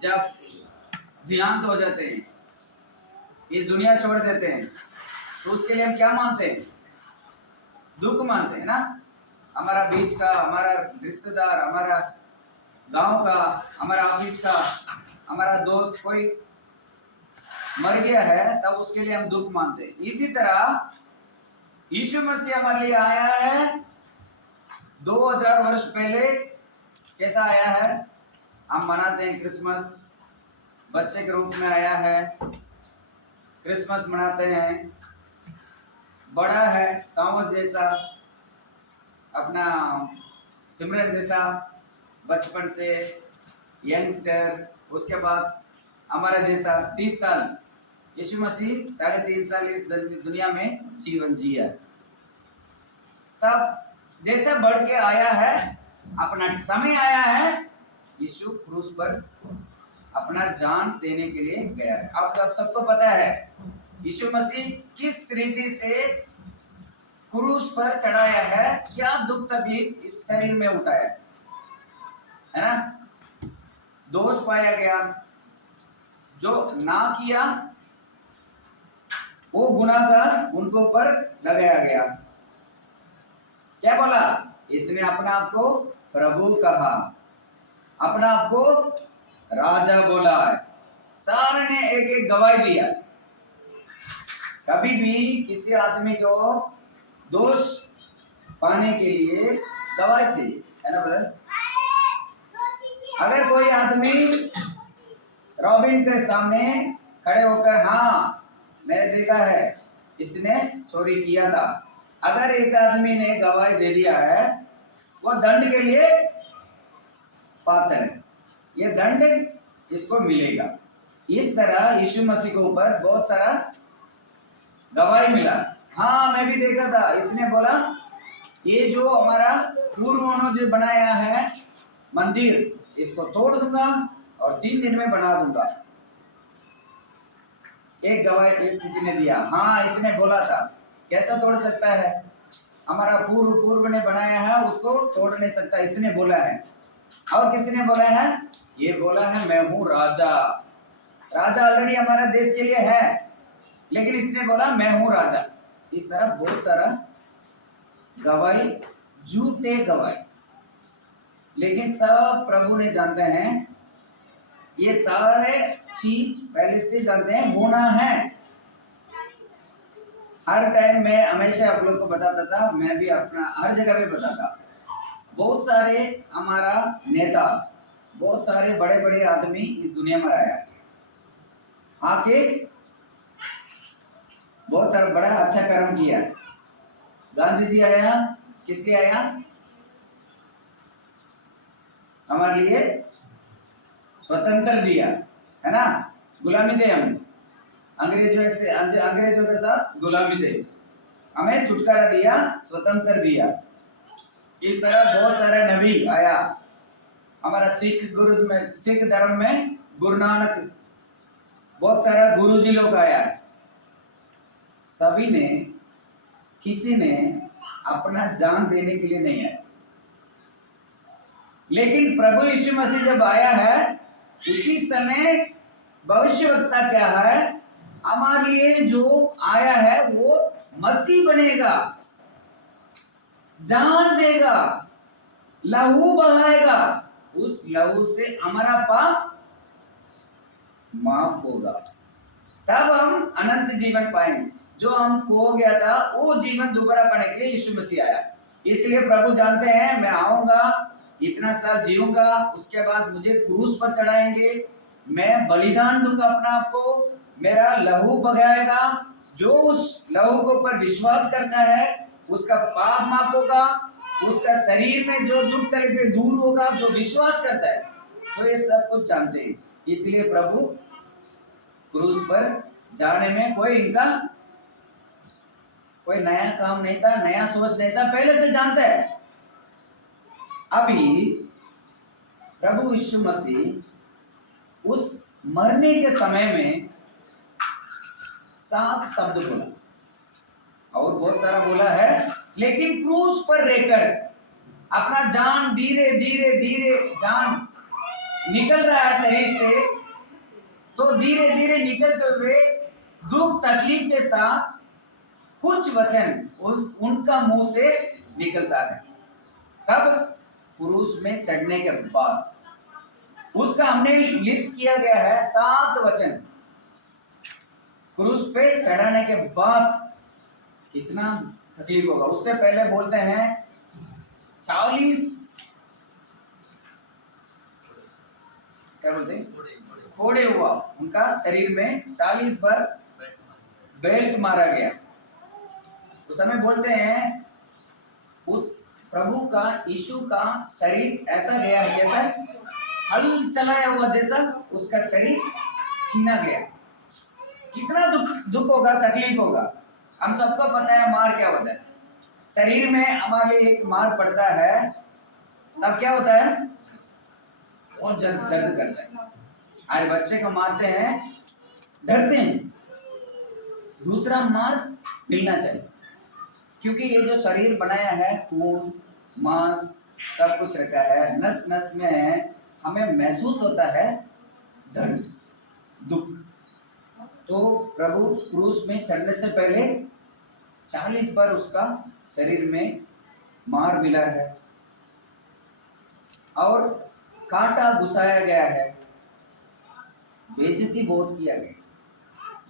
जब देहांत हो जाते हैं, इस दुनिया छोड़ देते हैं, तो उसके लिए हम क्या मानते हैं? दुख मानते हैं ना। हमारा बीच का, हमारा रिश्तेदार, हमारा गांव का, हमारा ऑफिस का, हमारा दोस्त कोई मर गया है, तब उसके लिए हम दुख मानते हैं। इसी तरह यीशु मसीह हमारे लिए आया है 2000 वर्ष पहले। कैसा आया है? हम मनाते हैं क्रिसमस, बच्चे के रूप में आया है, क्रिसमस मनाते हैं। बड़ा है थॉमस जैसा, अपना सिमरन जैसा, बचपन से यंगस्टर, उसके बाद हमारा जैसा 30 साल। यीशु मसीह 3.5 साल इस दुनिया में जीवन जिया। तब जैसे बढ़ के आया है, अपना समय आया है, यीशु क्रूस पर अपना जान देने के लिए गया है। अब सबको पता है यीशु मसीह किस रीति से क्रूस पर चढ़ाया है, क्या दुख तकलीफ इस शरीर में उठाया है ना। दोष पाया गया, जो ना किया वो गुनाहगार उनको ऊपर लगाया गया। क्या बोला? इसने अपना आप को प्रभु कहा, अपना आप को राजा बोला है। सारे ने एक एक गवाही दिया। कभी भी किसी आदमी को दोष पाने के लिए गवाही चाहिए, है ना ब्रदर? अगर कोई आदमी रॉबिन के सामने खड़े होकर, हाँ मैंने देखा है इसने चोरी किया था, अगर एक आदमी ने गवाही दे दिया है, वो दंड के लिए पात्र है, ये दंड इसको मिलेगा। इस तरह यीशु मसीह के ऊपर बहुत सारा गवाही मिला। हाँ मैं भी देखा था, इसने बोला ये जो हमारा पूर्वों ने जो बनाया है मंदिर, इसको तोड़ दूंगा और 3 दिन में बना दूंगा। एक गवाही किसी ने दिया, हाँ इसने बोला था। कैसा तोड़ सकता है? हमारा पूर्व ने बनाया है, उसको तोड़ नहीं सकता, इसने बोला है। और किसी ने बोला है? ये बोला है मैं हूं राजा। राजा ऑलरेडी हमारा देश के लिए है, लेकिन इसने बोला मैं हूं राजा। इस तरह बहुत सारा गवाही, झूठे गवाही, लेकिन सब प्रभु ने जानते हैं, ये सारे चीज पहले से जानते हैं होना है। हर टाइम मैं हमेशा आप लोग को बताता था, मैं भी अपना हर जगह पे बताता। बहुत सारे हमारा नेता, बहुत सारे बड़े बड़े आदमी इस दुनिया में आया, आके बहुत सारा बड़ा अच्छा कर्म किया। गांधी जी आया, किस लिए आया? हमारे लिए स्वतंत्र दिया, है ना। गुलामी थे हम, अंग्रेजों के साथ गुलामी थे, हमें छुटकारा दिया, स्वतंत्र दिया। इस तरह बहुत सारे नबी आया। हमारा सिख धर्म में गुरु नानक, बहुत सारा गुरुजी लोग आया। सभी ने, किसी ने अपना जान देने के लिए नहीं आया, लेकिन प्रभु यीशु मसीह जब आया है, उसी समय भविष्यवक्ता क्या है? हमारे लिए जो आया है वो मसीह बनेगा, जान देगा, लहू बहाएगा, उस लहू से हमारा पाप माफ होगा, तब हम अनंत जीवन पाएंगे। जो हम खो गया था वो जीवन दोबारा पाने के लिए यीशु मसीह आया। इसलिए प्रभु जानते हैं मैं आऊंगा, इतना साल जीऊंगा, उसके बाद मुझे क्रूस पर चढ़ाएंगे, मैं बलिदान दूंगा अपना आप को, मेरा लहू बगाएगा। जो उस लहू के ऊपर विश्वास करता है उसका पाप माफ होगा, उसका शरीर में जो दुख तकलीफ दूर होगा। जो विश्वास करता है, जो ये सब कुछ जानते हैं। इसलिए प्रभु क्रूस पर जाने में कोई नया काम नहीं था, नया सोच नहीं था, पहले से जानता है। अभी प्रभु यीशु मसीह उस मरने के समय में 7 शब्द बोला, और बहुत सारा बोला है, लेकिन क्रूस पर रहकर अपना जान धीरे धीरे धीरे जान निकल रहा है शरीर से, तो धीरे धीरे निकलते हुए दुख तकलीफ के साथ कुछ वचन उनका मुंह से निकलता है। कब? क्रूस में चढ़ने के बाद। उसका हमने लिस्ट किया गया है 7 वचन। क्रूस पे चढ़ाने के बाद कितना तकलीफ होगा। उससे पहले बोलते हैं 40 क्या बोलते हैं, फोड़े हुआ उनका शरीर में 40 बार बेल्ट मारा गया। उस समय बोलते हैं उस प्रभु का, यीशु का शरीर ऐसा गया है जैसा हल चलाया हुआ, जैसा उसका शरीर छीना गया। कितना दुख होगा, तकलीफ होगा। हम सबको पता है मार क्या होता है। शरीर में हमारे लिए एक मार पड़ता है, तब क्या होता है, बहुत दर्द करता है। आज बच्चे को मारते हैं, डरते हैं, दूसरा मार मिलना चाहिए, क्योंकि ये जो शरीर बनाया है, खून मांस सब कुछ रखा है, नस नस में है, हमें महसूस होता है दर्द दुख। तो प्रभु क्रूस में चढ़ने से पहले 40 बार उसका शरीर में मार मिला है और कांटा घुसाया गया है, बेइज्जती बहुत किया गया।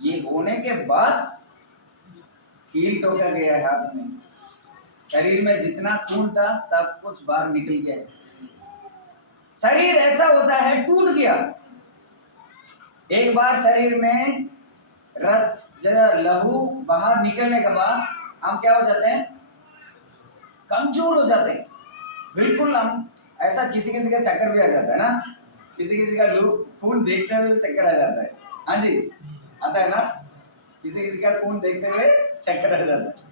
ये होने के बाद कील ठोका गया है हाथ में, शरीर में जितना खून था सब कुछ बाहर निकल गया है। शरीर ऐसा होता है, टूट गया। एक बार शरीर में रक्त लहू बाहर निकलने के बाद हम क्या हो जाते हैं, कमजोर हो जाते हैं बिल्कुल। हम ऐसा किसी किसी का चक्कर भी आ जाता है ना, किसी किसी का खून देखते हुए चक्कर आ जाता है। हाँ जी, आता है ना, किसी किसी का खून देखते हुए चक्कर आ जाता है।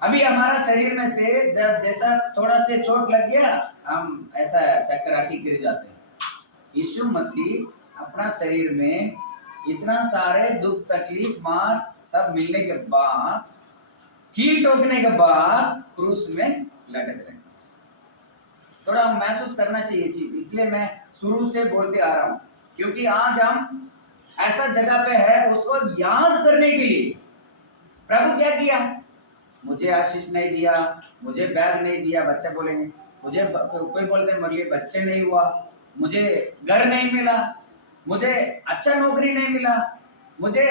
अभी हमारा शरीर में से जब जैसा थोड़ा से चोट लग गया, हम ऐसा चक्कर आके गिर जाते हैं। यीशु मसीह अपना शरीर में इतना सारे दुख तकलीफ मार सब मिलने के बाद, कील ठोकने के बाद क्रूस में लटक रहे। थोड़ा महसूस करना चाहिए चीज, इसलिए मैं शुरू से बोलते आ रहा हूं, क्योंकि आज हम ऐसा जगह पे है, उसको याद करने के लिए प्रभु क्या किया। मुझे आशीष नहीं दिया, मुझे बैग नहीं दिया, बच्चे बोलेंगे, मुझे कोई बोलते हैं मेरे लिए बच्चे नहीं हुआ, मुझे घर नहीं मिला, मुझे अच्छा नौकरी नहीं मिला, मुझे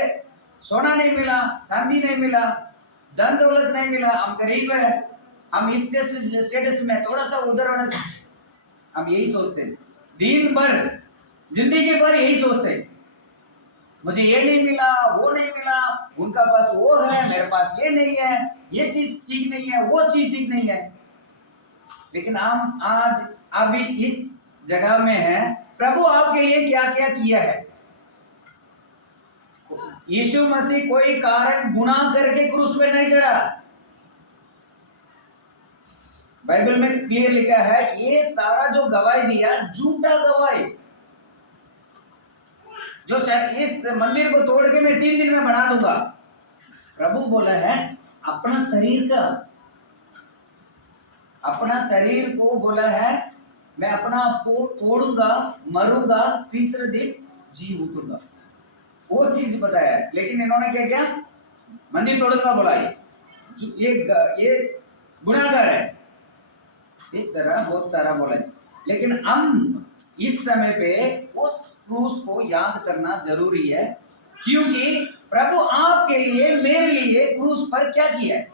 सोना नहीं मिला, चांदी नहीं मिला, धन दौलत नहीं मिला, हम गरीब है, हम इस स्टेटस में थोड़ा सा उधर होने से हम यही सोचते हैं, दिन भर जिंदगी भर यही सोचते हैं, मुझे ये नहीं मिला, वो नहीं मिला, उनका पास वो है, मेरे पास ये नहीं है, ये चीज ठीक नहीं है, वो चीज ठीक नहीं है। लेकिन हम आज अभी इस जगह में है, प्रभु आपके लिए क्या क्या किया है। यीशु मसीह कोई कारण गुनाह करके क्रूस पे नहीं चढ़ा। बाइबल में क्लियर लिखा है, ये सारा जो गवाही दिया झूठा गवाही, जो इस मंदिर को तोड़ के मैं 3 दिन में बना दूंगा। प्रभु बोला है अपना शरीर का, अपना शरीर को बोला है मैं अपना आप को तोड़ूंगा, मरूंगा, तीसरे दिन जी उठूंगा, वो चीज बताया है। लेकिन इन्होंने क्या किया, मंदिर तोड़ूंगा बोला, ये गुनाहगार है, इस तरह बहुत सारा बोला है। लेकिन हम इस समय पे उस क्रूस को याद करना जरूरी है, क्योंकि प्रभु आपके लिए मेरे लिए क्रूस पर क्या किया है।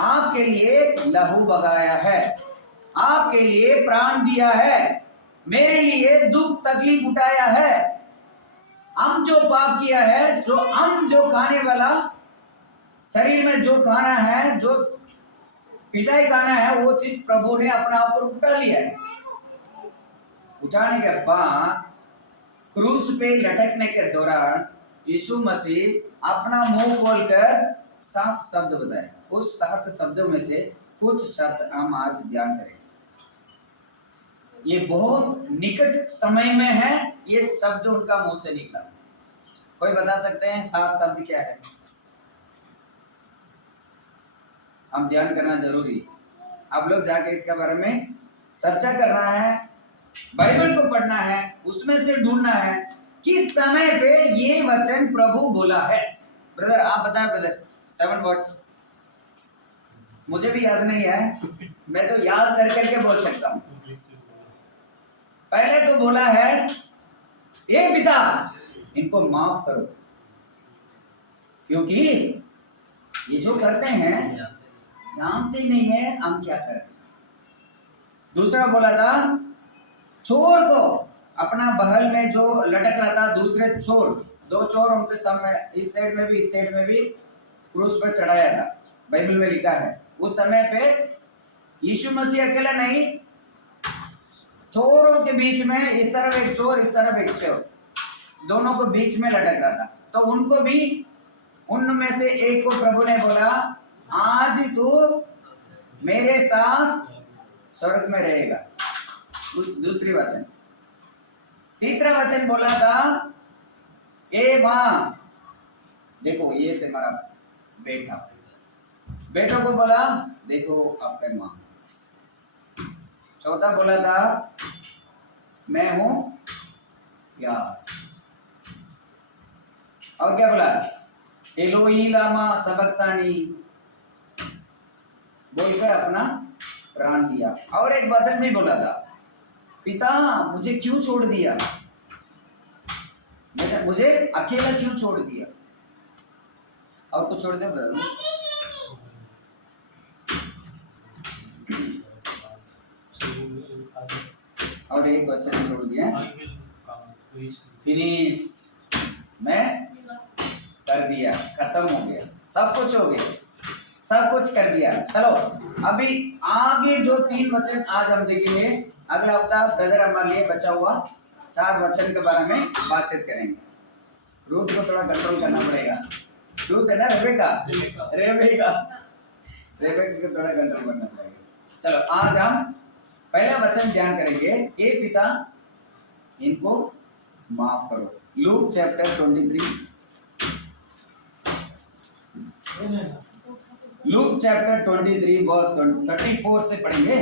आपके लिए लहू बगाया है, आपके लिए प्राण दिया है, मेरे लिए दुख तकलीफ उठाया है। हम जो पाप किया है, जो खाने वाला शरीर में जो खाना है, जो पिटाई खाना है, वो चीज प्रभु ने अपना आप पर उठा लिया है। उठाने के बाद क्रूस पे लटकने के दौरान यीशु मसीह अपना मुंह खोलकर 7 शब्द बताए। उस 7 शब्दों में से कुछ शब्द हम आज ध्यान करें। ये बहुत निकट समय में है, ये शब्द उनका मुंह से निकला। कोई बता सकते हैं 7 शब्द क्या है? हम ध्यान करना जरूरी है। आप लोग जाके इसके बारे में चर्चा करना है, बाइबल को पढ़ना है, उसमें से ढूंढना है किस समय पे ये वचन प्रभु बोला है। ब्रदर आप बताएं ब्रदर, 7 वर्ड्स। मुझे भी याद नहीं है, मैं तो याद कर करके बोल सकता हूँ। पहले तो बोला है ये पिता इनको माफ करो, क्योंकि ये जो करते हैं जानते नहीं है हम क्या कर रहे हैं। दूसरा बोला था चोर को अपना बहल में जो लटक रहा था, दूसरे चोर, 2 चोर उनके सामने, इस साइड में भी इस साइड में भी क्रूस पर चढ़ाया था। बाइबल में लिखा है उस समय पे यीशु मसीह अकेला नहीं, चोरों के बीच में इस तरफ एक चोर इस तरफ एक चोर, दोनों को बीच में लटक रहा था। तो उनको भी, उनमें से एक को प्रभु ने बोला आज तू मेरे साथ स्वर्ग में रहेगा। दूसरी वचन। तीसरा वचन बोला था ए माँ देखो ये तुम्हारा बेटा, बेटों को बोला देखो आपका माँ। चौथा बोला था मैं हूं यास। और क्या बोला एलोही लामा सबक्तानी बोलकर अपना प्राण दिया। और एक वचन भी बोला था पिता मुझे क्यों छोड़ दिया, मुझे अकेला क्यों छोड़ दिया। और कुछ छोड़ दे ब्रदर। और एक वचन छोड़ दिया फिनिश, मैं कर दिया, खत्म हो गया, सब कुछ हो गया, सब कुछ कर दिया। चलो अभी आगे जो 3 वचन आज हम देखेंगे, अगला हफ्ता ब्रदर हमारे लिए बचा हुआ 4 वचन के बारे में बातचीत करेंगे। रूथ को थोड़ा कंट्रोल करना पड़ेगा। रूथ है ना रेबेका को थोड़ा कंट्रोल करना पड़ेगा। चलो आज हम पहला वचन ध्यान करेंगे, ए पिता इनको माफ करो। Luke chapter 23, Luke chapter 23 verse 34 से पढ़ेंगे।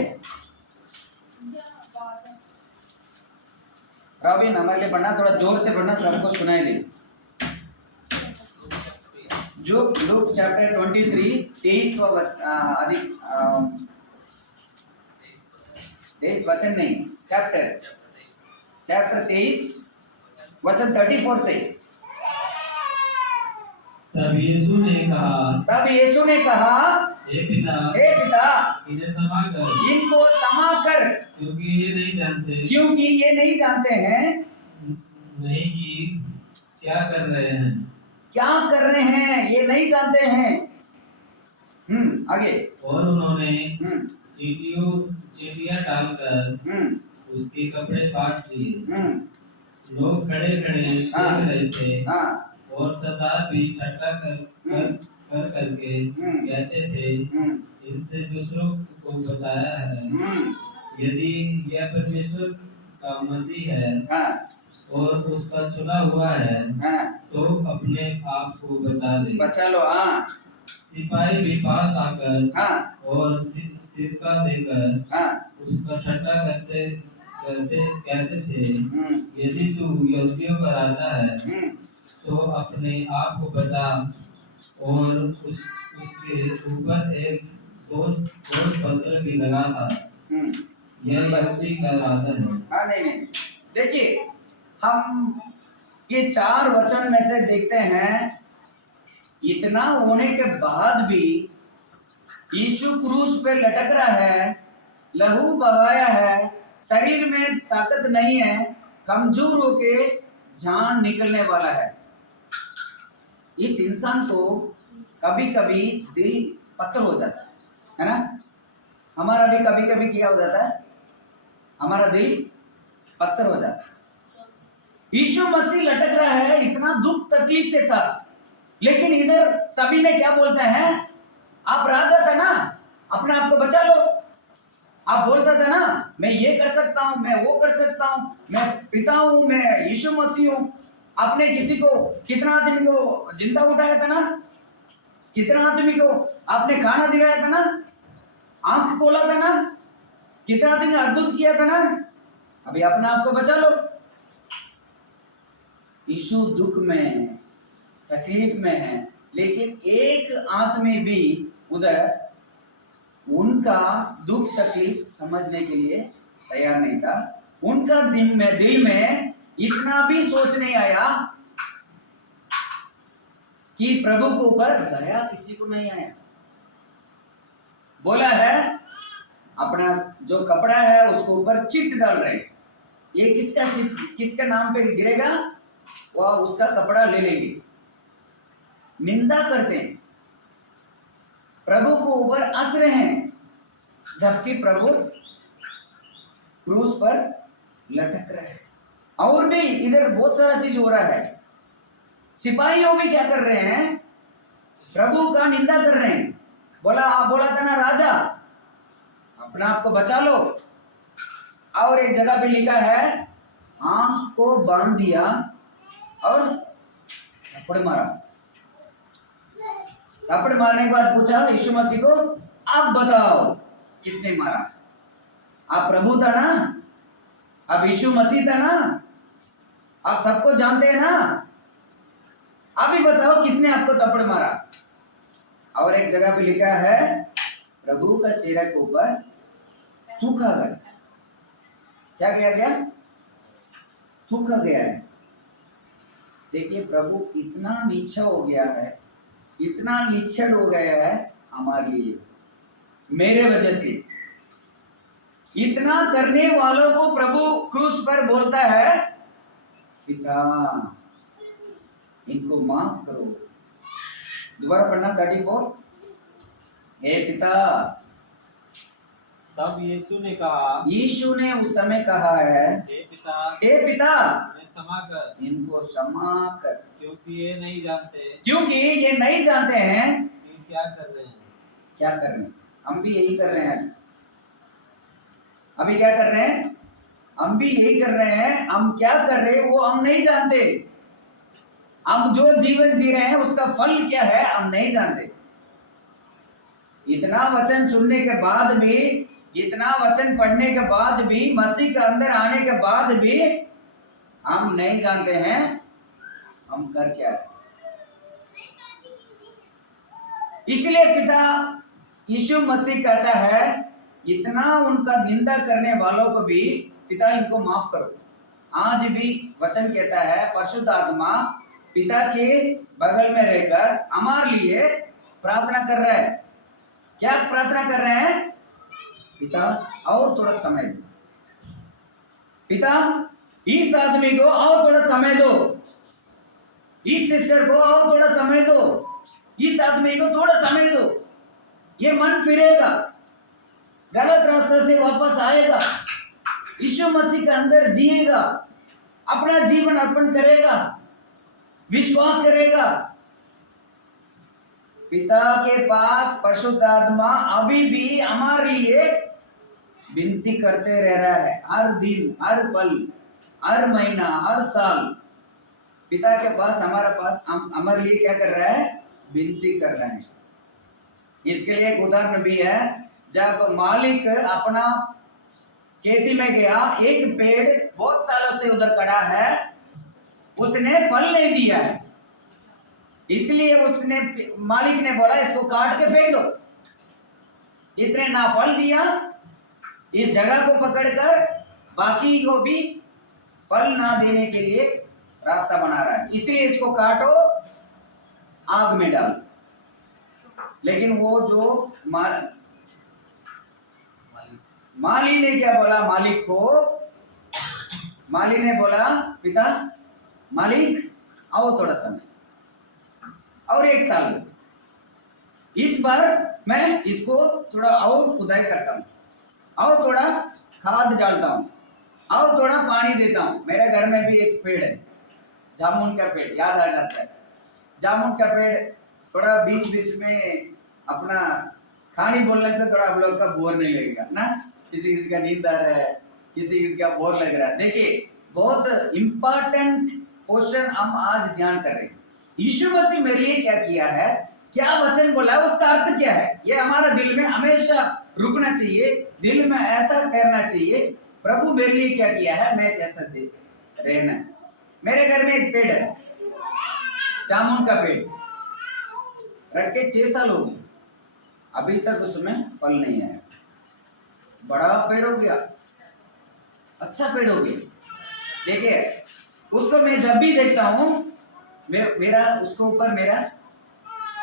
रॉबिन हमारे लिए पढ़ना, थोड़ा जोर से पढ़ना, सबको सुनाई दे। जो लूक चैप्टर 23 23 वचन नहीं, चैप्टर 23 वचन 34 से। तब यीशु ने कहा हे पिता इनको क्षमा कर क्योंकि ये नहीं जानते हैं नहीं कि क्या कर रहे हैं, ये नहीं जानते हैं। आगे। और उन्होंने चींटियां डालकर उसके कपड़े काट दिए। लोग खड़े देख रहे थे और सरदार भी ठट्ठा करके कहते थे इनसे दूसरों को बचाया है। यदि यह परमेश्वर का मसीह है और उसका चुना हुआ है तो अपने आप को बचा लो। सिपाही भी पास आकर और सिरका देकर उसका ठट्ठा कहते थे यदि तू यहूदियों का राजा है तो अपने आप को बचा। और उसके ऊपर एक दोष पत्र भी लगा था। यह मसीह का राजा है। नहीं देखिए, हम ये 4 वचन में से देखते हैं, इतना होने के बाद भी यीशु क्रूस पे लटक रहा है, लहू बहाया है, शरीर में ताकत नहीं है, कमजोर होके जान निकलने वाला है। इस इंसान को कभी कभी दिल पत्थर हो जाता है ना। हमारा भी कभी कभी क्या हो जाता है, हमारा दिल पत्थर हो जाता है। यीशु मसीह लटक रहा है इतना दुख तकलीफ के साथ, लेकिन इधर सभी ने क्या बोलते हैं, आप राजा था ना, अपने आप को बचा लो। आप बोलता था ना मैं ये कर सकता हूं, मैं वो कर सकता हूं, मैं पिता हूं, मैं यीशु मसीह हूं। आपने किसी को, कितना आदमी को जिंदा उठाया था ना, कितना आदमी को आपने खाना दिलाया था ना, आंख खोला था ना, कितना आदमी अद्भुत किया था ना। अभी अपना आप को बचा लो। यीशु दुख में है, तकलीफ में है, लेकिन एक आदमी भी उधर उनका दुख तकलीफ समझने के लिए तैयार नहीं था। उनका दिल में इतना भी सोच नहीं आया कि प्रभु के ऊपर दया किसी को नहीं आया। बोला है अपना जो कपड़ा है उसको ऊपर चिट डाल रहे, ये किसका चिट, किसका नाम पे गिरेगा वह उसका कपड़ा ले लेंगे। निंदा करते हैं, प्रभु को ऊपर हंस रहे हैं, जबकि प्रभु क्रूस पर लटक रहे हैं। और भी इधर बहुत सारा चीज हो रहा है। सिपाहियों भी क्या कर रहे हैं, प्रभु का निंदा कर रहे हैं। बोला था ना राजा अपना आप को बचा लो। और एक जगह पे लिखा है आंख को बांध दिया और थप्पड़ मारा। थप्पड़ मारने के बाद पूछा यीशु मसीह को, आप बताओ किसने मारा? आप प्रभु था ना, आप यीशु मसीह था ना, आप सबको जानते हैं ना, आप ही बताओ किसने आपको थप्पड़ मारा? और एक जगह पे लिखा है प्रभु का चेहरे के ऊपर थूका गया। क्या किया गया? थूका गया है। देखिए प्रभु इतना नीचा हो गया है, इतना निच्छड़ हो गया है हमारे लिए, मेरे वजह से। इतना करने वालों को प्रभु क्रूस पर बोलता है पिता इनको माफ करो। दोबारा पढ़ना 34। हे पिता। तब यीशु ने कहा, यीशु ने उस समय कहा है हे पिता इन्हें क्षमा कर, इनको क्षमा कर, क्योंकि ये नहीं जानते हैं कि क्या कर रहे हैं। क्या कर रहे हैं। हम भी यही कर रहे हैं आज। अभी क्या कर रहे हैं? हम भी यही कर रहे हैं। हम क्या कर रहे हैं वो हम नहीं जानते। हम जो जीवन जी रहे हैं उसका फल क्या है हम नहीं जानते। इतना वचन सुनने के बाद भी, इतना वचन पढ़ने के बाद भी, मसीह के अंदर आने के बाद भी हम नहीं जानते हैं हम कर क्या रहे। इसलिए पिता यीशु मसीह कहता है इतना उनका निंदा करने वालों को भी पिता इनको माफ करो। आज भी वचन कहता है परिशुद्ध आत्मा पिता के बगल में रहकर हमारे लिए प्रार्थना कर रहा है। क्या प्रार्थना कर रहे हैं? पिता और थोड़ा समय दो, पिता इस आदमी को और थोड़ा समय दो, इस सिस्टर को और थोड़ा समय दो, इस आदमी को थोड़ा समय दो, ये मन फिरेगा, गलत रास्ते से वापस आएगा, यीशु मसीह के अंदर जिएगा, अपना जीवन अर्पण करेगा, विश्वास करेगा। पिता के पास परिशुद्ध आत्मा अभी भी हमारे लिए विनती करते रह रहा है। हर दिन, हर पल, हर महीना, हर साल पिता के पास हमारे लिए क्या कर रहा है? विनती कर रहा है। इसके लिए एक उदाहरण भी है। जब मालिक अपना खेती में गया, एक पेड़ बहुत सालों से उधर खड़ा है, उसने फल नहीं दिया है, इसलिए उसने मालिक ने बोला इसको काट के फेंक दो। इसने ना फल दिया, इस जगह को पकड़कर बाकी को भी फल ना देने के लिए रास्ता बना रहा है, इसलिए इसको काटो, आग में डाल। लेकिन वो जो माली ने क्या बोला मालिक को? माली ने बोला पिता मालिक आओ थोड़ा समय और एक साल, इस बार मैं इसको थोड़ा और खुदाई करता हूँ, और थोड़ा खाद डालता हूँ, और थोड़ा पानी देता हूँ। मेरे घर में भी एक पेड़ है, जामुन का पेड़, याद आ जाता है जामुन का पेड़। थोड़ा बीच बीच में अपना कहानी बोलने से थोड़ा आप लोग का बोर नहीं लगेगा ना। किसी किसी का नींद आ रहा है, किसी किसी का बोर लग रहा है। देखिए बहुत इंपॉर्टेंट क्वेश्चन हम आज ध्यान कर रहे हैं। यीशु मसीह मेरे लिए क्या किया है, क्या वचन बोला है, उसका अर्थ क्या है, ये हमारा दिल में हमेशा रुकना चाहिए, दिल में ऐसा करना चाहिए प्रभु मेरे लिए क्या किया है, मैं कैसा दे रहना है। मेरे घर में एक पेड़ है, जामुन का पेड़, रख के 6 साल हो गए, अभी तक उसमें फल नहीं आया। बड़ा पेड़ हो गया, अच्छा पेड़ हो गया। देखिए उसको मैं जब भी देखता हूँ, मेरा उसके ऊपर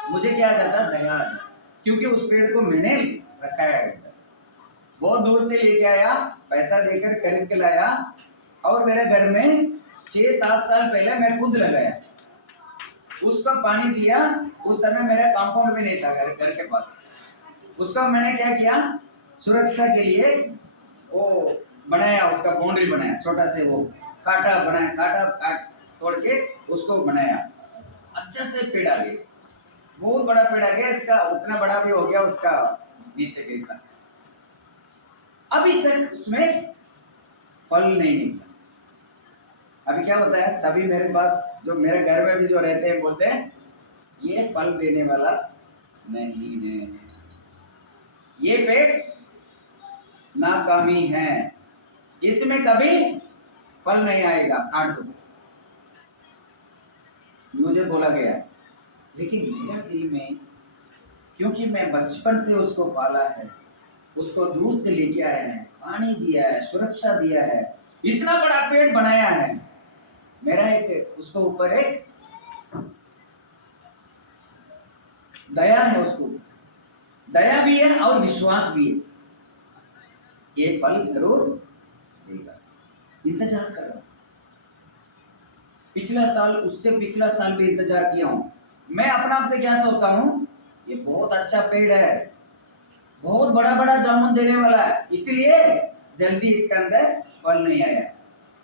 मुझे क्या आ जाता, दया आ जाता, क्योंकि उस पेड़ को मैंने रखा है। बहुत दूर से लेके आया, पैसा देकर खरीद के लाया, और मेरे घर में 6-7 साल पहले मैं खुद लगाया, उसका पानी दिया। उस समय मेरा कंपाउंड भी नहीं था घर के पास। उसका मैंने क्या किया, सुरक्षा के लिए वो बनाया, उसका बाउंड्री बनाया, छोटा से वो काटा बनाया, काट तोड़ के उसको बनाया। अच्छा से पेड़ आ गया, बहुत बड़ा पेड़ आ गया, इसका उतना बड़ा भी हो गया उसका नीचे के हिस्सा। अभी तक उसमें फल नहीं निकला। अभी क्या होता है, सभी मेरे पास जो मेरे घर में भी जो रहते हैं बोलते हैं ये फल देने वाला नहीं है, ये पेड़ नाकामी है, इसमें कभी फल नहीं आएगा, काट दो, मुझे बोला गया। लेकिन मेरा दिल में, क्योंकि मैं बचपन से उसको पाला है, उसको दूर से लेके आया है, पानी दिया है, सुरक्षा दिया है, इतना बड़ा पेड़ बनाया है, मेरा एक उसको ऊपर एक दया है, उसको दया भी है और विश्वास भी है, ये फल जरूर देगा। इंतजार कर रहा, पिछला साल, उससे पिछला साल भी इंतजार किया हूं। मैं अपना आप पे क्या सोचता हूं, ये बहुत अच्छा पेड़ है, बहुत बड़ा बड़ा जामुन देने वाला है, इसलिए जल्दी इसके अंदर फल नहीं आया।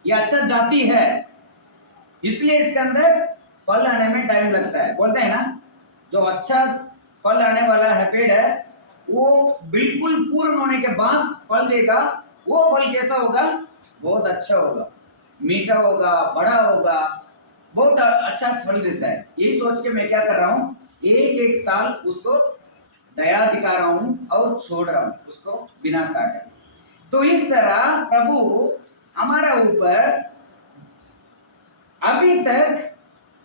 ये अच्छा जाति है, इसलिए इसके अंदर फल आने में टाइम लगता है। बोलते हैं ना, जो अच्छा फल आने वाला है पेड़ है, वो बिल्कुल पूर्ण होने के बाद फल देगा। वो फल कैसा होगा, बहुत अच्छा होगा, मीठा होगा, बड़ा होगा, बहुत अच्छा फल देता है। यही सोच के मैं क्या कर रहा हूँ, एक साल उसको दया दिखा रहा हूँ और छोड़ रहा हूँ उसको बिना काटे। तो इस तरह प्रभु हमारा ऊपर अभी तक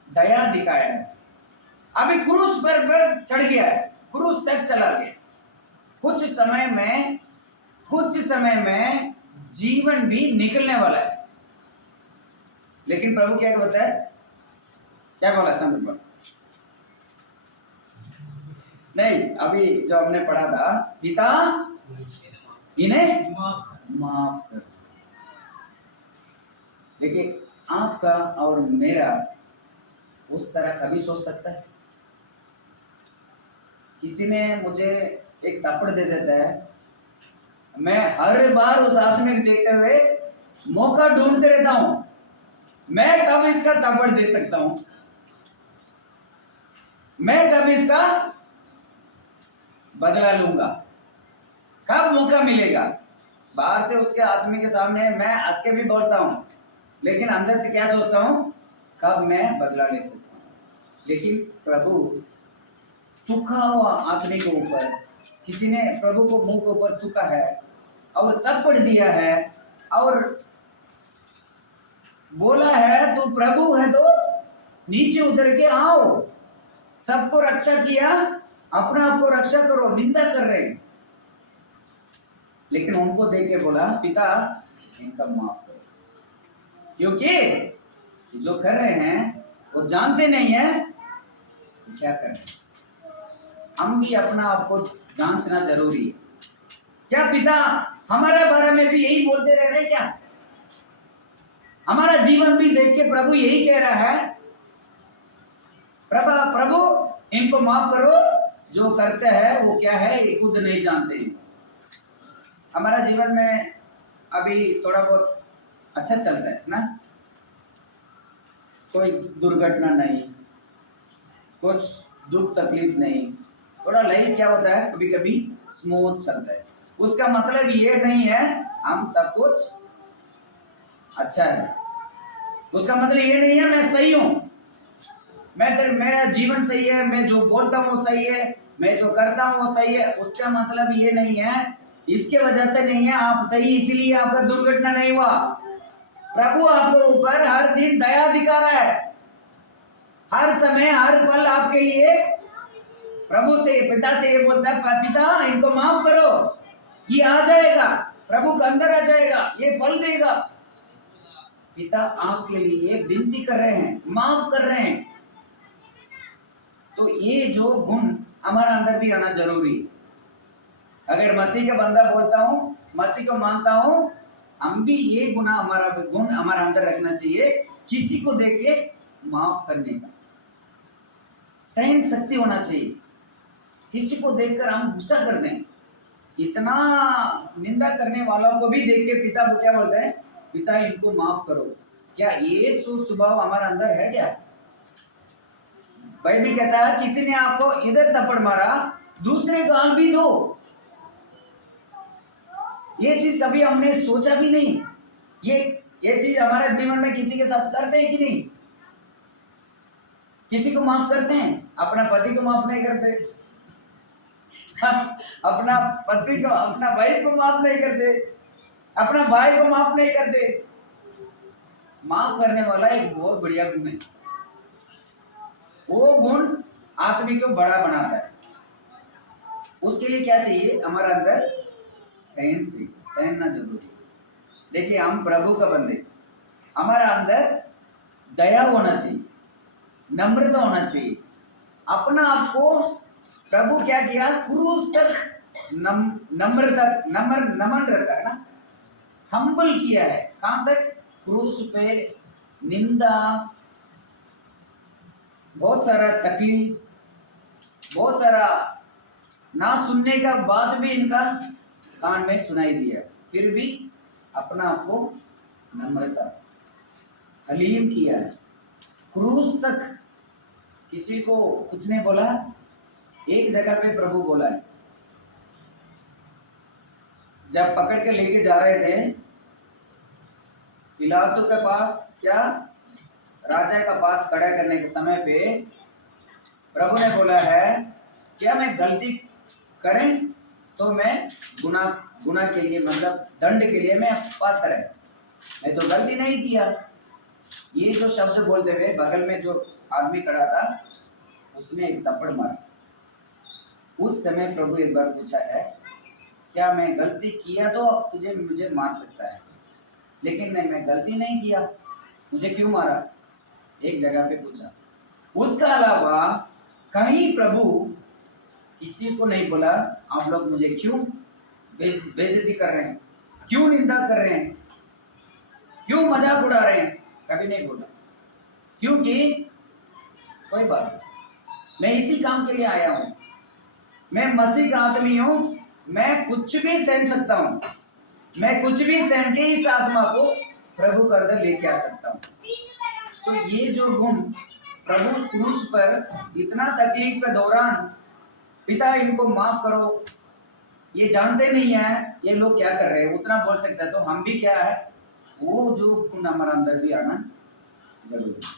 दया दिखाया है। अभी क्रूस पर चढ़ गया है, क्रूस तक चला गया। कुछ समय में जीवन भी निकलने वाला है। लेकिन प्रभु क्या कहता है, क्या बोला चंद्र? नहीं, अभी जो हमने पढ़ा था, पिता इन्हें माफ कर। देखिए आपका और मेरा उस तरह कभी सोच सकता है? किसी ने मुझे एक थप्पड़ दे देता है, मैं हर बार उस आदमी को देखते हुए मौका ढूंढते रहता हूं, मैं कब इसका थप्पड़ दे सकता हूं, मैं कब इसका बदला लूंगा, कब मौका मिलेगा। बाहर से उसके आदमी के सामने मैं हंस के भी बोलता हूं, लेकिन अंदर से क्या सोचता हूं, कब मैं बदला ले सकता हूं। लेकिन प्रभु थूका हुआ आदमी के ऊपर, किसी ने प्रभु को मुंह के ऊपर थूका है और थप्पड़ दिया है और बोला है तू प्रभु है तो नीचे उतर के आओ, सबको रक्षा किया, अपने आप को रक्षा करो, निंदा कर रहे हैं। लेकिन उनको देख के बोला, पिता इनका माफ करो, क्योंकि जो कर रहे हैं वो जानते नहीं है तो क्या कर रहे हैं। हम भी अपना आप को जांचना जरूरी है। क्या पिता हमारे बारे में भी यही बोलते रह रहे क्या? हमारा जीवन भी देख के प्रभु यही कह रहा है, प्रभु इनको माफ करो, जो करते हैं वो क्या है ये खुद नहीं जानते। हमारा जीवन में अभी थोड़ा बहुत अच्छा चलता है ना, कोई दुर्घटना नहीं, कुछ दुख तकलीफ नहीं, थोड़ा लाइफ क्या होता है कभी कभी स्मूथ चलता है। उसका मतलब ये नहीं है हम सब कुछ अच्छा है, उसका मतलब ये नहीं है मैं सही हूं, मेरा जीवन सही है, मैं जो बोलता हूँ वो सही है, मैं जो करता हूँ वो सही है। उसका मतलब ये नहीं है इसके वजह से नहीं है, आप सही इसलिए आपका दुर्घटना नहीं हुआ। प्रभु आपके ऊपर हर दिन दया दिखा रहा है, हर समय हर पल आपके लिए। प्रभु से पिता से ये बोलता है, पिता इनको माफ करो, ये आ जाएगा, प्रभु के अंदर आ जाएगा, ये फल देगा। पिता आपके लिए विनती कर रहे हैं, माफ कर रहे हैं। तो ये जो गुण हमारा अंदर भी आना जरूरी है। अगर मसीह का बंदा बोलता हूं, मसीह को मानता हूं, हम भी ये गुण हमारा अंदर रखना चाहिए, किसी को देख के माफ करने का सहन शक्ति होना चाहिए। किसी को देखकर हम गुस्सा कर दें, इतना निंदा करने वालों को भी देख के पिता को क्या बोलते हैं, पिता इनको माफ करो। क्या ये स्वभाव हमारा अंदर है क्या? बाइबल कहता है किसी ने आपको इधर थप्पड़ मारा, दूसरे गाल भी दो। ये चीज कभी हमने सोचा भी नहीं। ये चीज हमारे जीवन में किसी के साथ करते हैं कि नहीं? किसी को माफ करते हैं? अपना पति को माफ नहीं करते, अपना पति को, अपना भाई को माफ नहीं करते, अपना भाई को माफ नहीं करते। माफ करने वाला एक बहुत बढ़िया गुण है। वो गुण आदमी को बड़ा बनाता है। उसके लिए क्या चाहिए? हमारा अंदर सहन चाहिए, सहना जरूरी है। देखिए हम प्रभु का बंदे, हमारा अंदर दया होना चाहिए, नम्रता होना चाहिए। अपना आपको प्रभु क्या किया? क्रूस तक नमन रखा है ना, हम्बल किया है। कहां तक? क्रूस पे निंदा, बहुत सारा तकलीफ, बहुत सारा ना सुनने का बाद भी इनका कान में सुनाई दिया, फिर भी अपना आपको नम्रता, हलीम किया है। क्रूस तक किसी को कुछ नहीं बोला। एक जगह पे प्रभु बोला है, जब पकड़ के लेके जा रहे थे पिलातू के पास, क्या राजा का पास खड़ा करने के समय पे प्रभु ने बोला है, क्या मैं गलती करें तो मैं गुनाह के लिए, मतलब दंड के लिए मैं पात्र है, मैं तो गलती नहीं किया। ये जो शब्द बोलते हुए बगल में जो आदमी खड़ा था उसने एक थप्पड़ मारा। उस समय प्रभु एक बार पूछा है, क्या मैं गलती किया तो तुझे मुझे मार सकता है, लेकिन नहीं, मैं गलती नहीं किया, मुझे क्यों मारा? एक जगह पे पूछा। उसका अलावा कहीं प्रभु किसी को नहीं बोला, आप लोग मुझे क्यों बेइज्जती कर रहे हैं, क्यों निंदा कर रहे हैं, क्यों मजाक उड़ा रहे हैं, कभी नहीं बोला। क्योंकि कोई बात, मैं इसी काम के लिए आया हूं, मैं मसीह का आदमी हूं, मैं कुछ भी सहन सकता हूं, मैं कुछ भी सहन के इस आत्मा को प्रभु के अंदर लेके आ सकता हूं। तो ये जो गुण प्रभु क्रूस पर इतना तकलीफ के दौरान, पिता इनको माफ करो, ये जानते नहीं है ये लोग क्या कर रहे हैं, उतना बोल सकता है। तो हम भी क्या है, वो जो गुण हमारा अंदर भी आना जरूरी है।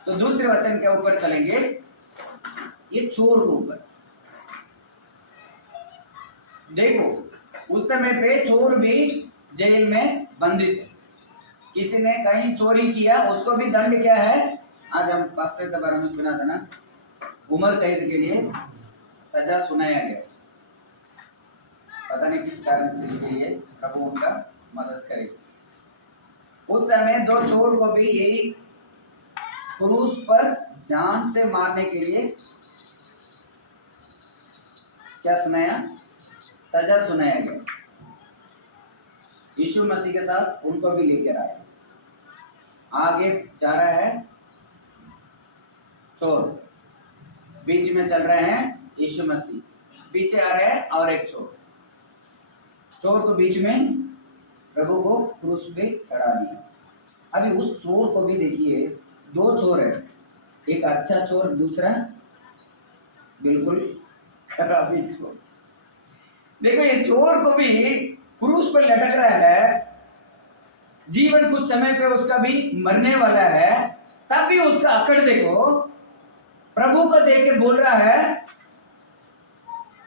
तो दूसरे वचन के ऊपर चलेंगे, ये चोर के ऊपर। देखो उस समय पे चोर भी जेल में बंदित है। किसी ने कहीं चोरी किया, उसको भी दंड क्या है? आज हम पास्टर के बारे में सुना था ना, उम्र कैद के लिए सजा सुनाया गया। पता नहीं किस कारण से के लिए प्रभु उनका मदद करे। उस समय दो चोर को भी यही क्रूस पर जान से मारने के लिए क्या सुनाया? सजा सुनाया गया। यीशु मसीह के साथ उनको भी लेकर आए। आगे जा रहा है चोर, बीच में चल रहे हैं यीशु मसीह, पीछे आ रहे हैं और एक चोर। चोर को बीच में प्रभु को क्रूस पे चढ़ा दिया। अभी उस चोर को भी देखिए, दो चोर है, एक अच्छा चोर, दूसरा बिल्कुल खराबी चोर। देखो ये चोर को भी क्रूस पर लटक रहा है, जीवन कुछ समय पे उसका भी मरने वाला है, तब भी उसका अकड़ देखो, प्रभु को देख के बोल रहा है,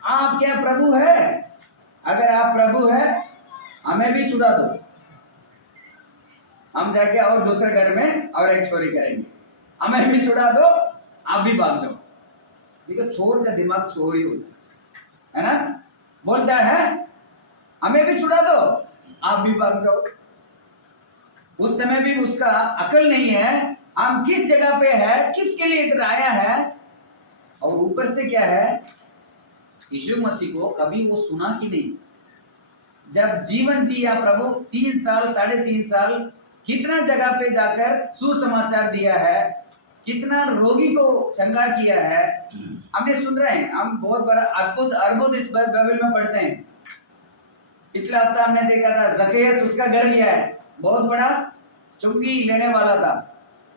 आप क्या प्रभु है? अगर आप प्रभु है हमें भी छुड़ा दो, हम जाके और दूसरे घर में और एक चोरी करेंगे, हमें भी छुड़ा दो, आप भी भाग जाओ। देखो चोर का दिमाग चोर ही होता है ना, बोलता है हमें भी छुड़ा दो, आप भी भाग जाओ। उस समय भी उसका अकल नहीं है हम किस जगह पे है, किसके लिए इधर आया है। और ऊपर से क्या है, यीशु मसीह को कभी वो सुना कि नहीं। जब जीवन जिया प्रभु 3 साल 3.5 साल, कितना जगह पे जाकर सुसमाचार दिया है, कितना रोगी को चंगा किया है, हमने सुन रहे हैं। हम बहुत बड़ा अद्भुत अद्भुत इस बाइबल में पढ़ते हैं। पिछला हफ्ता हमने देखा था जकेयस, उसका घर लिया है, बहुत बड़ा चुंगी लेने वाला था,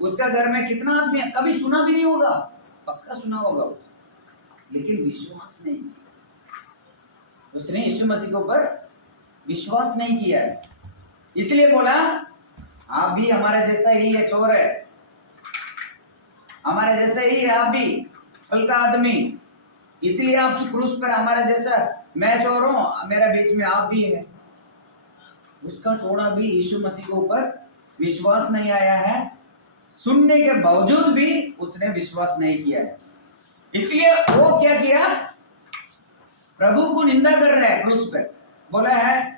उसका घर में कितना आदमी, कभी सुना भी नहीं होगा, पक्का सुना होगा, लेकिन विश्वास नहीं, उसने यीशु मसीह के ऊपर विश्वास नहीं किया है। इसलिए बोला आप भी हमारे जैसा ही है, चोर है, हमारे जैसा ही है आप भी, हल्का आदमी, इसलिए आप क्रूस पर हमारे जैसा, मैं चोर हूं, मेरे बीच में आप भी है। उसका थोड़ा भी यीशु मसीह के ऊपर विश्वास नहीं आया है, सुनने के बावजूद भी उसने विश्वास नहीं किया है। इसलिए वो क्या किया, प्रभु को निंदा कर रहा है क्रूस पर, बोला है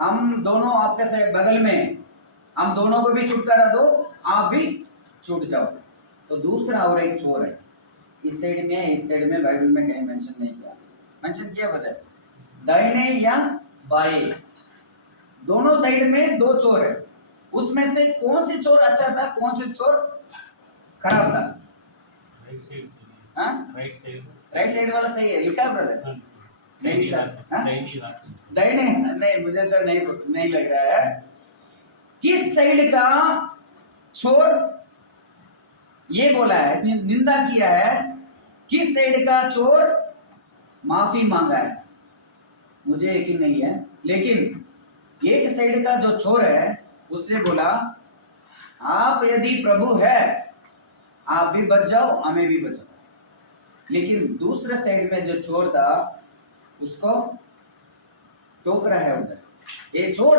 हम दोनों आपके से बगल में, हम दोनों को भी छुटकारा दो, आप भी छूट जाओ। तो दूसरा और एक चोर है, इस साइड में है, इस साइड में बाइबल में कहीं मेंशन नहीं किया, मेंशन किया बताए दाहिने या बाएं, दोनों साइड में 2 चोर है, उसमें से कौन सी चोर अच्छा था, कौन सी चोर खराब था? राइट साइड से, हाँ राइट साइड, राइट साइड वाला सही है, लिखा ब्रदर? नहीं सर, दाहिने नहीं, मुझे तो नहीं लग रहा है। किस साइड का चोर, ये बोला है, निंदा किया है, किस साइड का चोर माफी मांगा है, मुझे यकीन नहीं है, लेकिन एक साइड का जो चोर है उसने बोला आप यदि प्रभु है आप भी बच जाओ, हमें भी बचाओ। लेकिन दूसरे साइड में जो चोर था उसको टोक रहा है उधर, ये चोर,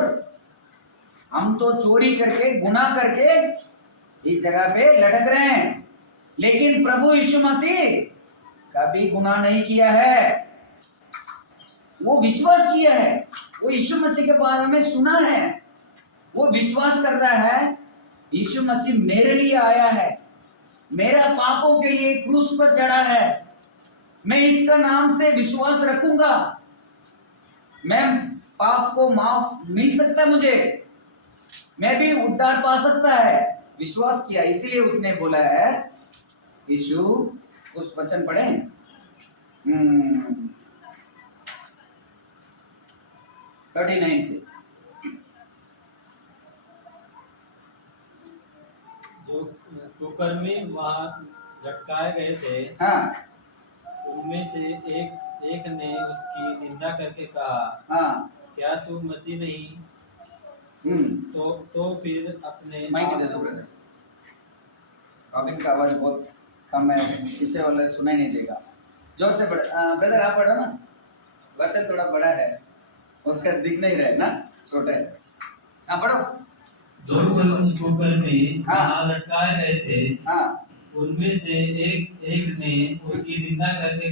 हम तो चोरी करके गुनाह करके इस जगह पे लटक रहे हैं, लेकिन प्रभु यीशु मसीह कभी गुनाह नहीं किया है, वो विश्वास किया है, वो यीशु मसीह के बारे में सुना है, वो विश्वास करता है यीशु मसीह मेरे लिए आया है, मेरा पापों के लिए क्रूस पर चढ़ा है, मैं इसका नाम से विश्वास रखूंगा, मैं पाप को माफ मिल सकता है, मुझे मैं भी उद्धार पा सकता है, विश्वास किया। इसलिए उसने बोला है, यीशु उस वचन पढ़े 39 से, जो कुकर्मी वहां लटकाए गए थे, हाँ उनमें से एक ने उसकी निंदा करके कहा, हाँ क्या तू मसीह नहीं? तो फिर अपने माइक दे दो ब्रदर, रॉबिन का आवाज बहुत कम है, पीछे वाले सुनाई नहीं देगा, जोर से ब्रदर आप पढ़ो ना, वचन थोड़ा बड़ा है, उसका दिख नहीं रहा है ना, छोटा है, हाँ पढ़ो। जो कुकर्मी हाँ। वहां लटकाए गए थे, हाँ उनमें से एक ने उसकी निंदा करके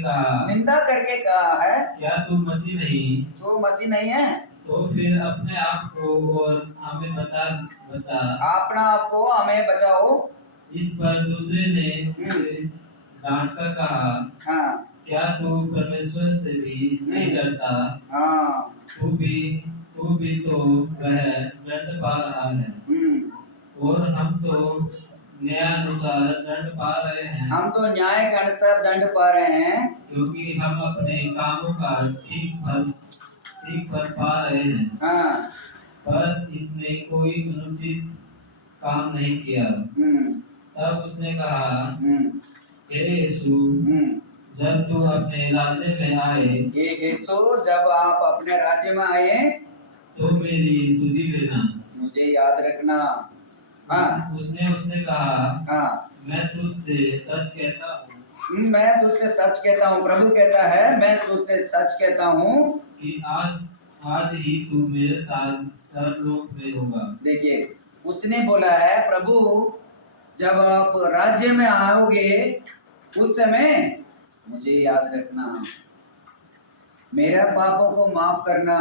कहा है, क्या तू मसीह नहीं? तो मसीह नहीं है तो फिर अपने आप को और हमें बचा अपना आप को हमें बचाओ। इस पर दूसरे ने उसे डांट कर कहा, हाँ क्या तू परमेश्वर से भी नहीं डरता? हाँ तू भी तो वह दंड पा रहा है, और हम तो न्यायानुसार दंड पा रहे हैं, हम तो न्याय के अनुसार दंड पा रहे हैं, क्योंकि हम अपने कामों का ठीक फल पा रहे हैं। हाँ पर इसने कोई अनुचित काम नहीं किया। तब उसने कहा, हे यीशु, जब तू अपने राज्य में आए, ये यीशु जब आप अपने राज्य में आए तो मेरी सुधि लेना, मुझे याद रखना। हाँ उसने उससे कहा, हाँ मैं तुझसे सच कहता हूँ, मैं तुझसे सच कहता हूँ, प्रभु कहता है मैं तुझसे सच कहता हूँ कि आज आज ही तू मेरे साथ स्वर्गलोक में होगा। देखिए उसने बोला है, प्रभु जब आप राज्य में आओगे उस समय मुझे याद रखना, मेरा पापों को माफ करना,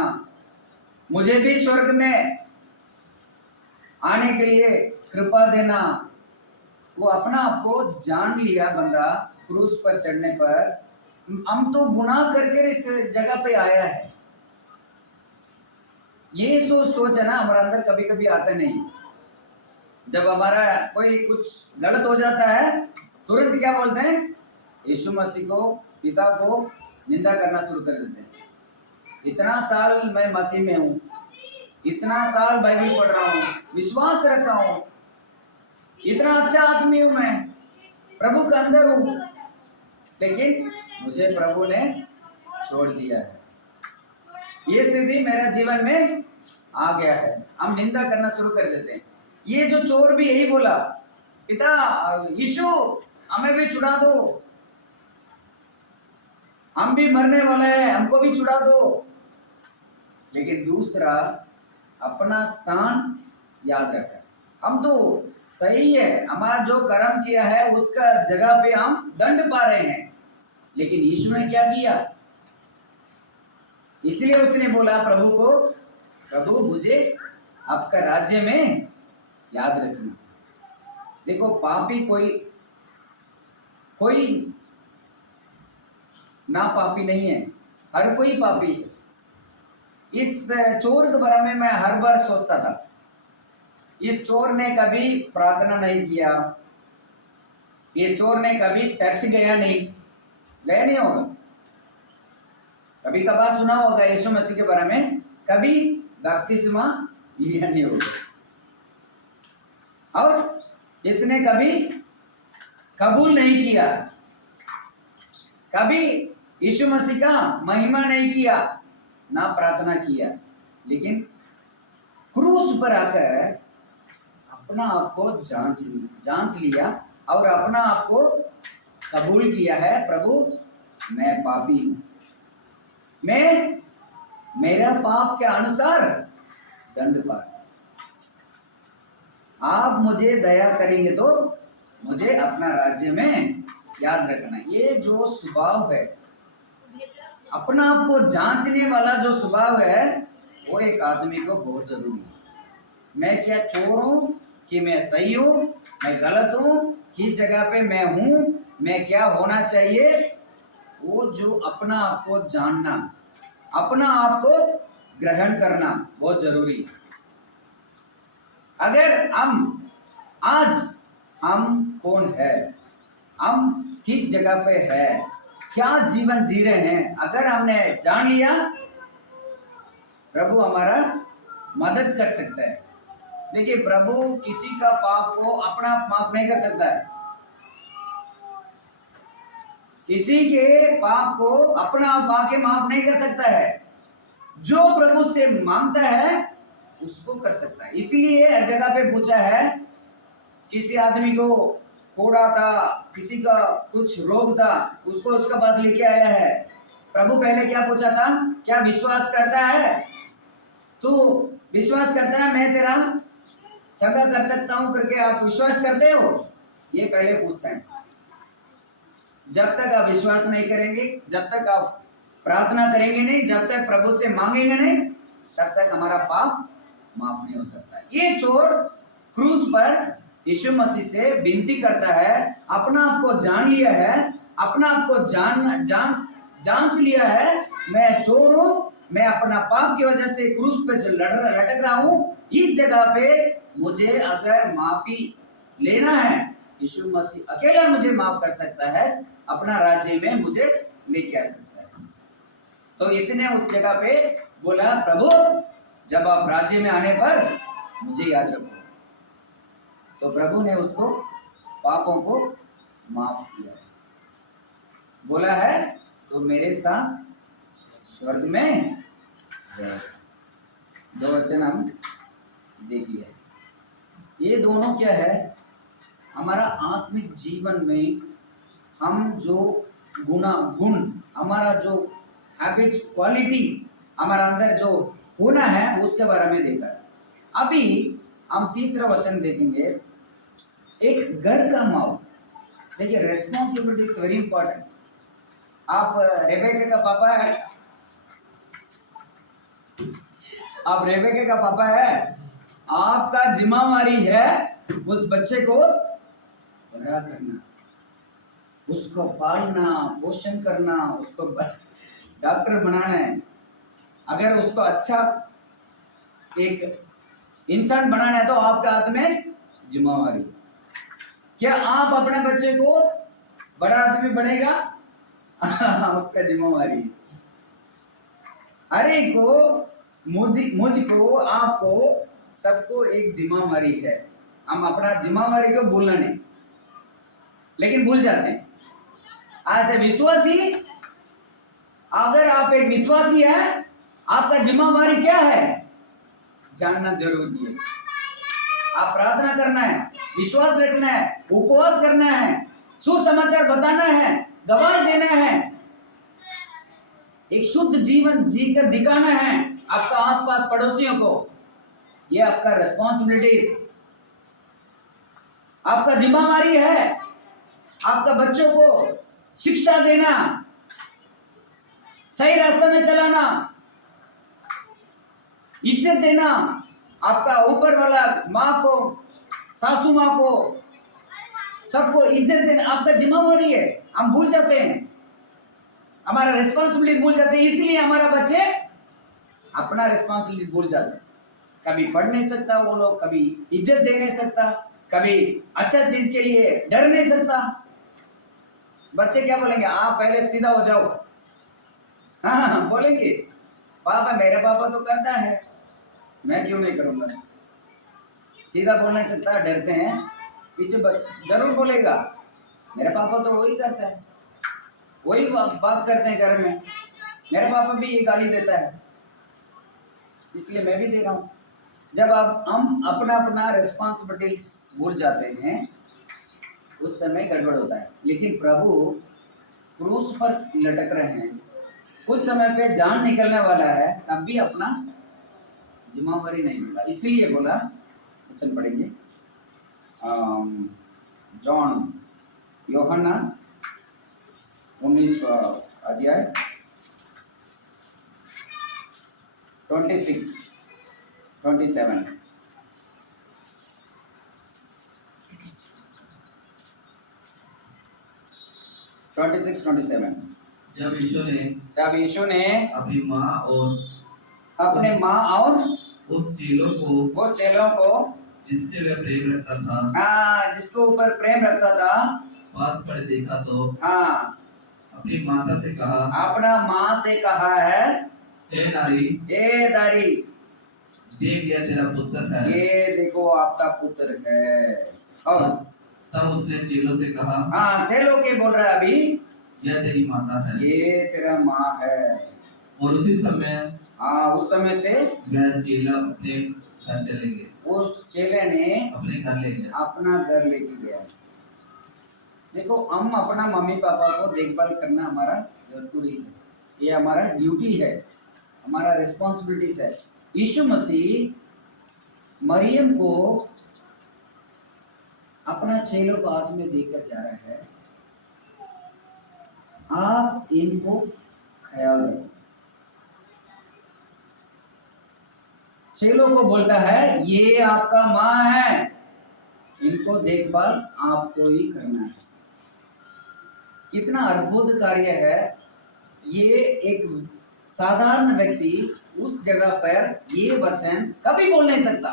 मुझे भी स्वर्ग में आने के लिए कृपा देना। वो अपना आपको जान लिया बंदा क्रूस पर चढ़ने पर, हम तो गुनाह करके इस जगह पे आया है। ये सोच है ना हमारे अंदर कभी कभी आता नहीं। जब हमारा कोई कुछ गलत हो जाता है तुरंत क्या बोलते हैं, यीशु मसीह को, पिता को निंदा करना शुरू कर देते हैं। इतना साल मैं मसीह में हूँ, इतना साल बाइबल पढ़ रहा हूँ, विश्वास रखा हूँ, इतना अच्छा आदमी हूँ, मैं प्रभु के अंदर हूँ, लेकिन मुझे प्रभु ने छोड़ दिया है। ये स्थिति मेरा जीवन में आ गया है। हम निंदा करना शुरू कर देते हैं। ये जो चोर भी यही बोला, पिता यीशु हमें भी छुड़ा दो, हम भी मरने वाले हैं, हमको भी छुड़ा दो। लेकिन दूसरा अपना स्थान याद रखा, हम तो सही है, हमारा जो कर्म किया है उसका जगह पे हम दंड पा रहे हैं, लेकिन यीशु ने क्या किया, इसलिए उसने बोला प्रभु को, प्रभु मुझे आपका राज्य में याद रखना। देखो पापी कोई ना पापी नहीं है, हर कोई पापी है। इस चोर के बारे में मैं हर बार सोचता था, इस चोर ने कभी प्रार्थना नहीं किया, इस चोर ने कभी चर्च गया नहीं होगा, कभी कभार सुना होगा यीशु मसीह के बारे में, कभी बपतिस्मा लिया नहीं होगा, और इसने कभी कबूल नहीं किया, कभी यीशु मसीह का महिमा नहीं किया, ना प्रार्थना किया, लेकिन क्रूस पर आकर अपना आप को जांच लिया और अपना आप को कबूल किया है, प्रभु मैं पापी हूं, मैं मेरा पाप के अनुसार दंड पा, आप मुझे दया करेंगे तो मुझे अपना राज्य में याद रखना। ये जो स्वभाव है, अपना आप को जांचने वाला जो स्वभाव है, वो एक आदमी को बहुत जरूरी है। मैं क्या चोर हूं कि मैं सही हूं, मैं गलत हूं, किस जगह पे मैं हूं, मैं क्या होना चाहिए, वो जो अपना आप को जानना, अपना आप को ग्रहण करना बहुत जरूरी है। अगर आज हम कौन है, हम किस जगह पे है, क्या जीवन जी रहे हैं, अगर हमने जान लिया, प्रभु हमारा मदद कर सकता है। देखिए प्रभु किसी का पाप को अपना आप माफ नहीं कर सकता है, किसी के पाप को अपना आप आके माफ नहीं कर सकता है, जो प्रभु से मांगता है उसको कर सकता है। इसलिए हर जगह पे पूछा है, किसी आदमी को कोड़ा था, किसी का कुछ रोग था, उसको उसका पास लेके आया है, प्रभु पहले क्या पूछा था, क्या विश्वास करता है, तू विश्वास करता है मैं तेरा चंगा कर सकता हूं करके, आप विश्वास करते हो, ये पहले पूछता है। जब तक आप विश्वास नहीं करेंगे, जब तक आप प्रार्थना करेंगे नहीं, जब तक प्रभु से मांगेंगे नहीं, तब तक हमारा पाप माफ नहीं हो सकता। ये चोर क्रूस पर यीशु मसीह से विनती करता है, अपना आप को जान लिया है, अपना आप को जांच लिया है, मैं चोर हूं, मैं अपना पाप की वजह से क्रूस पे लटक रहा हूं, इस जगह पे मुझे अगर माफी लेना है, यीशु मसीह अकेला मुझे माफ कर सकता है, अपना राज्य में मुझे लेके आ सकता है। तो इसने उस जगह पे बोला, प्रभु जब आप राज्य में आने पर मुझे याद रखो। तो प्रभु ने उसको पापों को माफ किया, बोला है तो मेरे साथ स्वर्ग में जाओ। दो वचन हम देख लिया। ये दोनों क्या है, हमारा आत्मिक जीवन में हम जो गुण हमारा जो हैबिट्स क्वालिटी हमारा अंदर जो होना है उसके बारे में देखा है। अभी हम तीसरा वचन देखेंगे, एक घर का माहौल। देखिए रेस्पॉन्सिबिलिटी इज वेरी इंपॉर्टेंट। आप रेबेका का पापा है, आप रेबेका का पापा है, आपका जिम्मेवारी है उस बच्चे को बड़ा करना, उसको पालना पोषण करना, उसको डॉक्टर बनाना है। अगर उसको अच्छा एक इंसान बनाना है तो आपके हाथ में जिम्मेवारी। क्या आप अपने बच्चे को बड़ा आदमी बनेगा? आपका जिम्मेवारी। हर एक को मुझको आपको सबको एक जिम्मेवारी है। हम अपना जिम्मेवारी को भूलना नहीं, लेकिन भूल जाते हैं। आज विश्वासी, अगर आप एक विश्वासी है, आपका जिम्मेवारी क्या है जानना जरूरी है। आप प्रार्थना करना है, विश्वास रखना है, उपवास करना है, सुसमाचार बताना है, गवाही देना है, एक शुद्ध जीवन जीकर दिखाना है आपका आसपास पड़ोसियों को। ये आपका रिस्पॉन्सिबिलिटीज, आपका जिम्मेवारी है। आपका बच्चों को शिक्षा देना, सही रास्ते में चलाना, इज्जत देना, आपका ऊपर वाला माँ को, सासू माँ को, सबको इज्जत देना आपका जिम्मेवारी है। हम भूल जाते हैं, हमारा रिस्पॉन्सिबिलिटी भूल जाते हैं, इसलिए हमारा बच्चे अपना रिस्पॉन्सिबिलिटी भूल जाते हैं। कभी पढ़ नहीं सकता वो लोग, कभी इज्जत दे नहीं सकता, कभी अच्छा चीज के लिए डर नहीं सकता। बच्चे क्या बोलेंगे? आप पहले सीधा हो जाओ। हाँ बोलेंगे, पापा मेरे पापा तो करता है, मैं क्यों नहीं करूंगा। सीधा बोल नहीं सकता, डरते हैं। पीछे जरूर बोलेगा, मेरे पापा तो वही करता है, वही बात करते हैं घर में, मेरे पापा भी ये गाली देता है, इसलिए मैं भी दे रहा हूँ। जब हम अपना अपना रिस्पॉन्सिबिलिटीज भूल जाते हैं उस समय गड़बड़ होता है। लेकिन प्रभु क्रूस पर लटक रहे हैं, कुछ समय पे जान निकलने वाला है, तब भी अपना जिम्मेवारी नहीं मिला, इसलिए बोला। वचन पढ़ेंगे जॉन यूहन्ना 19 अध्याय 26 27। जब यीशु ने अपनी माँ और अपने माँ और उस चेलों को जिससे वह प्रेम रखता था, हाँ जिसको ऊपर प्रेम रखता था, पास पर देखा तो हाँ अपनी माता से कहा, अपना माँ से कहा है, हे नारी, ए दारी, देख यह तेरा पुत्र है। ये देखो आपका पुत्र है। और तब उसने चेलों से कहा, हाँ चेलों के बोल रहा है अभी, यह तेरी माता है, ये तेरा माँ है। और उसी समय हाँ उस समय से वह चेला अपने घर चले गए, उस चेले ने अपने घर ले गया, अपना घर लेके गया। देखो हम अपना मम्मी पापा को देखभाल करना हमारा जरूरी है, ये हमारा ड्यूटी है, हमारा रिस्पॉन्सिबिलिटीज है। यीशु मसीह मरियम को अपना चेलों को हाथ में देकर जा रहा है, आप इनको ख्याल रखो। चेलों को बोलता है ये आपका माँ है, इनको देखभाल आपको ही करना है। कितना अद्भुत कार्य है ये। एक साधारण व्यक्ति उस जगह पर ये वचन कभी बोल नहीं सकता।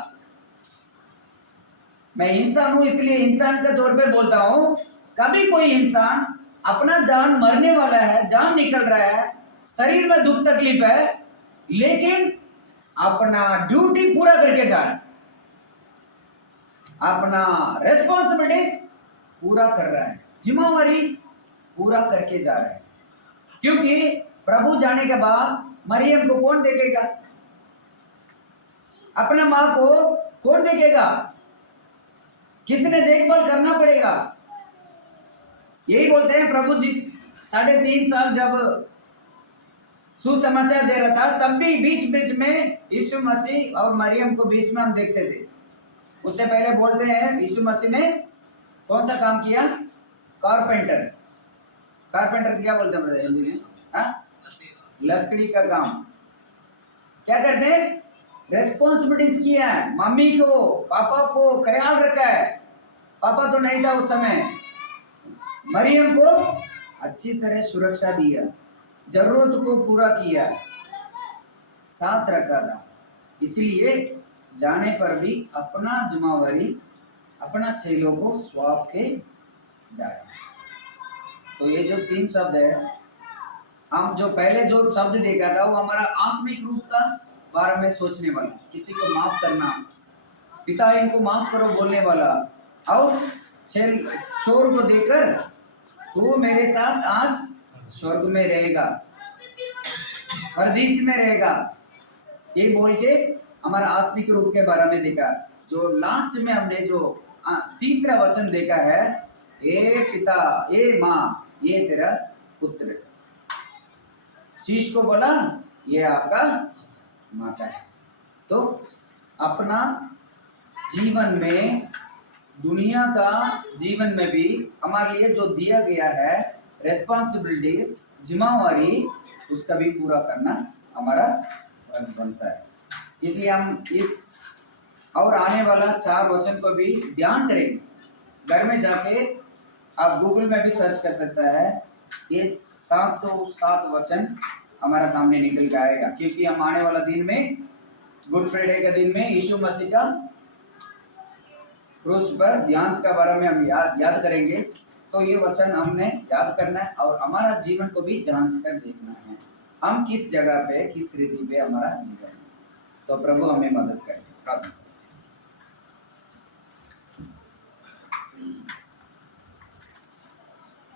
मैं इंसान हूं इसलिए इंसान के तौर पे बोलता हूं, कभी कोई इंसान अपना जान मरने वाला है, जान निकल रहा है, शरीर में दुख तकलीफ है, लेकिन अपना ड्यूटी पूरा करके जा रहा है, अपना रेस्पॉन्सिबिलिटीज पूरा कर रहा है, जिम्मेवारी पूरा करके जा रहा है। क्योंकि प्रभु जाने के बाद मरियम को कौन देखेगा? अपना माँ को कौन देखेगा? किसने देखभाल करना पड़ेगा? यही बोलते हैं प्रभु जी 3.5 साल जब सुसमाचार दे रहा था, तब भी बीच बीच में यीशु मसीह और मरियम को बीच में हम देखते थे। उससे पहले बोलते हैं यीशु मसीह ने कौन सा काम किया? कारपेंटर। कारपेंटर क्या बोलते हैं हिंदी में? हाँ, लकड़ी का काम। क्या करते हैं? रेस्पॉन्सिबिलिटीज किया है, मम्मी को पापा को ख्याल रखा है। पापा तो नहीं था उस समय, मरियम को अच्छी तरह सुरक्षा दिया, जरूरत को पूरा किया, साथ रखा था। इसलिए जाने पर भी अपना जिम्मेवारी अपना चेलों को सौंप के जाए। तो ये जो 3 शब्द है, हम जो पहले जो शब्द देखा था वो हमारा आत्मिक रूप का बारे में सोचने वाला, किसी को माफ करना, पिता इनको माफ करो बोलने वाला, और चोर को देकर तू मेरे साथ आज स्वर्ग में रहेगा, परदेश में रहेगा, ये बोल के हमारा आत्मिक रूप के बारे में देखा। जो लास्ट में हमने जो तीसरा वचन देखा है, ए पिता, ए माँ, ये तेरा पुत्र। शीश को बोला ये आपका माता है। तो अपना जीवन में, दुनिया का जीवन में भी हमारे लिए जो दिया गया है रेस्पॉन्सिबिलिटीज, जिम्मेवारी, उसका भी पूरा करना हमारा फर्ज बनता है। इसलिए हम इस और आने वाला 4 वचन को भी ध्यान करेंगे। घर में जाके आप गूगल में भी सर्च कर सकता है, ये 7 वचन हमारा सामने निकल के आएगा, क्योंकि हम आने वाला दिन में, गुड फ्राइडे के दिन में यीशु मसीह का क्रूस पर ध्यान का बारे में हम याद करेंगे। तो ये वचन हमने याद करना है और हमारा जीवन को भी जांच कर देखना है, हम किस जगह पे, किस रीति पे हमारा जीवन है। तो प्रभु हमें मदद करें। प्रार्थना।